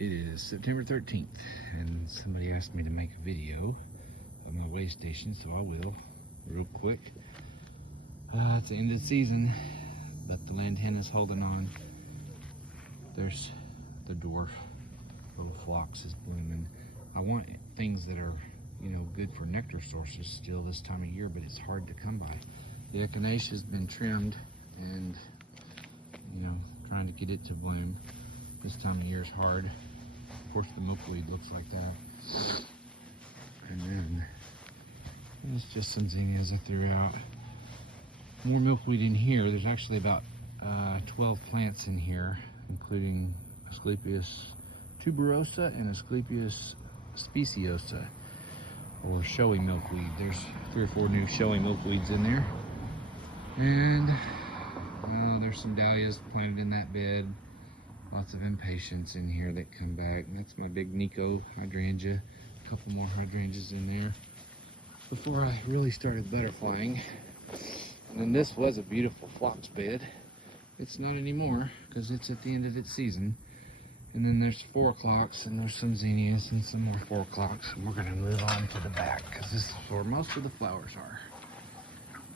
It is September 13th, and somebody asked me to make a video of my way station, so I will, real quick. It's the end of the season, but the lantana's holding on. There's the dwarf little phlox is blooming. I want things that are, good for nectar sources still this time of year, but it's hard to come by. The echinacea's been trimmed, and trying to get it to bloom this time of year is hard. Of course, the milkweed looks like that. And then it's just some zinnias I threw out. More milkweed in here. There's actually about 12 plants in here, including Asclepias tuberosa and Asclepias speciosa, or showy milkweed. There's 3 or 4 new showy milkweeds in there. And there's some dahlias planted in that bed. Lots of impatiens in here that come back. And that's my big Nico hydrangea. A couple more hydrangeas in there before I really started butterflying. And then this was a beautiful phlox bed. It's not anymore because it's at the end of its season. And then there's 4 o'clocks, and there's some zinnias and some more 4 o'clocks. And we're gonna move on to the back because this is where most of the flowers are.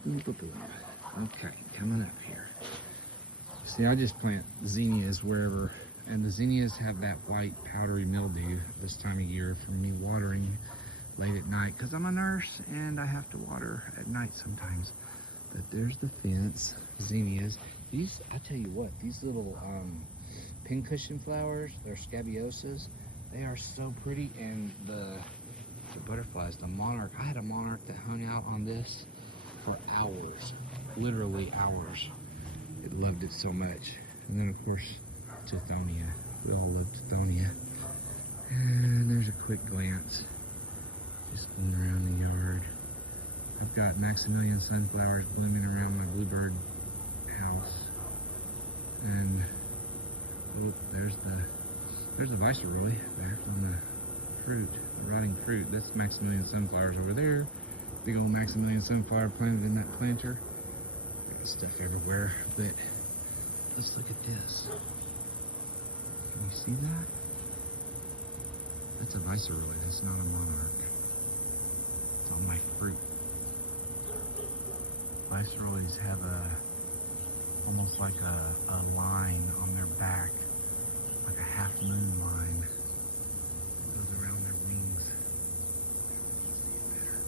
Okay, coming up here. See, I just plant zinnias wherever, and the zinnias have that white powdery mildew this time of year from me watering late at night, because I'm a nurse and I have to water at night sometimes. But there's the fence, zinnias. These, I tell you what, these little pincushion flowers, they're scabiosas. They are so pretty, and the butterflies, the monarch. I had a monarch that hung out on this for hours, literally hours. It loved it so much. And then of course, Tithonia. We all love Tithonia. And there's a quick glance. Just going around the yard. I've got Maximilian sunflowers blooming around my bluebird house. And oh, there's the Viceroy back on the fruit, the rotting fruit. That's Maximilian sunflowers over there. Big old Maximilian sunflower planted in that planter. Got stuff everywhere, but let's look at this. Can you see that? That's a Viceroy, that's not a monarch. It's on my fruit. Viceroys have almost like a line on their back, like a half moon line that goes around their wings. See it better.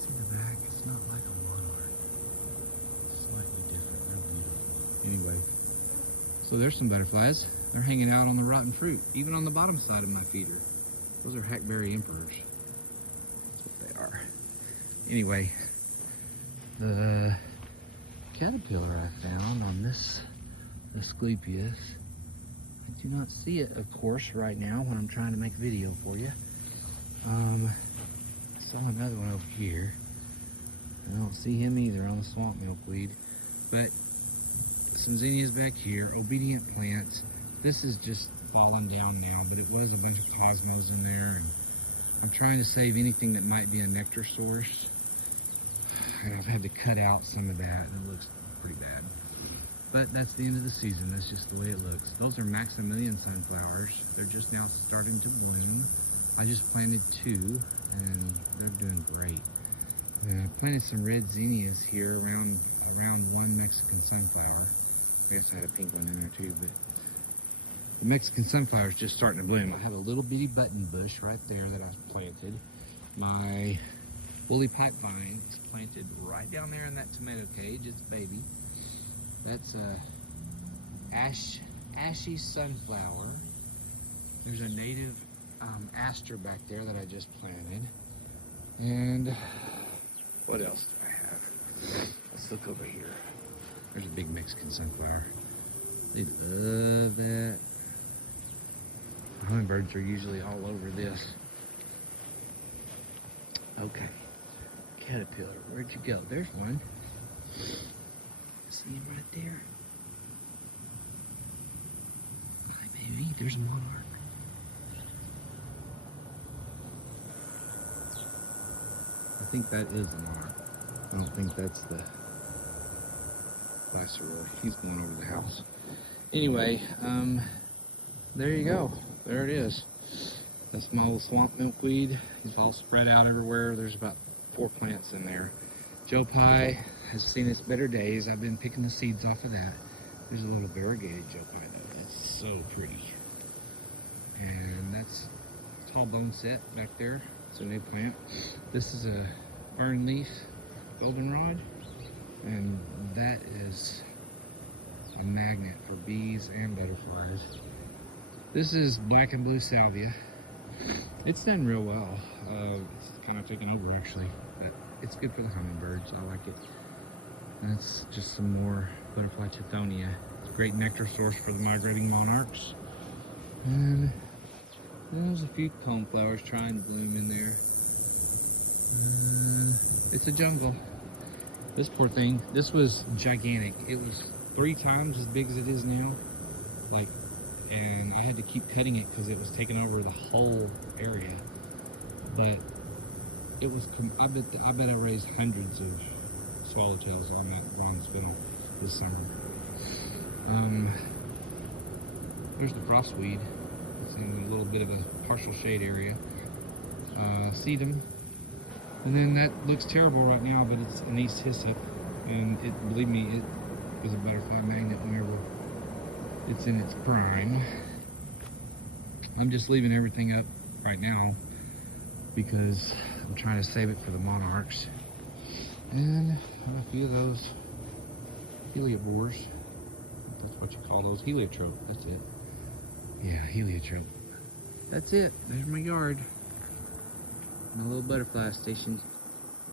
See the back? It's not like a monarch. It's slightly different. They're beautiful. Anyway, so there's some butterflies. They're hanging out on the rotten fruit, even on the bottom side of my feeder. Those are hackberry emperors. That's what they are. Anyway, the caterpillar I found on this Asclepias, I do not see it, of course, right now when I'm trying to make a video for you. I saw another one over here. I don't see him either on the swamp milkweed. But some zinnias back here, obedient plants. This is just fallen down now, but it was a bunch of cosmos in there. And I'm trying to save anything that might be a nectar source. And I've had to cut out some of that, and it looks pretty bad. But that's the end of the season. That's just the way it looks. Those are Maximilian sunflowers. They're just now starting to bloom. I just planted 2, and they're doing great. I planted some red zinnias here around one Mexican sunflower. I guess I had a pink one in there too, but the Mexican sunflower is just starting to bloom. I have a little bitty button bush right there that I planted. My woolly pipe vine is planted right down there in that tomato cage. It's baby. That's a ashy sunflower. There's a native aster back there that I just planted. And what else do I have? Let's look over here. There's a big Mexican sunflower. They love that. The hummingbirds are usually all over this. Okay. Caterpillar, where'd you go? There's one. See him right there? Hi, baby. There's a monarch. I think that is a monarch. I don't think that's the Viceroy. He's going over the house. Anyway, there you go. there it is. That's my old swamp milkweed. It's all spread out everywhere. There's about 4 plants in there. Joe Pye has seen its better days. I've been picking the seeds off of that. There's a little variegated Joe Pye though. It's so pretty. And that's tall bone set back there. It's a new plant. This is a fern leaf goldenrod, and that is a magnet for bees and butterflies. This is black and blue salvia. It's done real well. It's kind of taken over actually, but it's good for the hummingbirds. I like it. That's just some more butterfly tithonia. It's a great nectar source for the migrating monarchs. And there's a few coneflowers trying to bloom in there. It's a jungle. This poor thing, this was gigantic. It was 3 times as big as it is now. And I had to keep cutting it because it was taking over the whole area. But it was, I bet I raised hundreds of swallowtails on that lawn spinel this summer. There's the frostweed. It's in a little bit of a partial shade area. Sedum. And then that looks terrible right now, but it's an East Hyssop. And believe me, it is a butterfly magnet whenever it's in its prime. I'm just leaving everything up right now because I'm trying to save it for the monarchs. And a few of those heliobores. That's what you call those. Heliotrope. That's it. Yeah, heliotrope. That's it. There's my yard. My little butterfly station.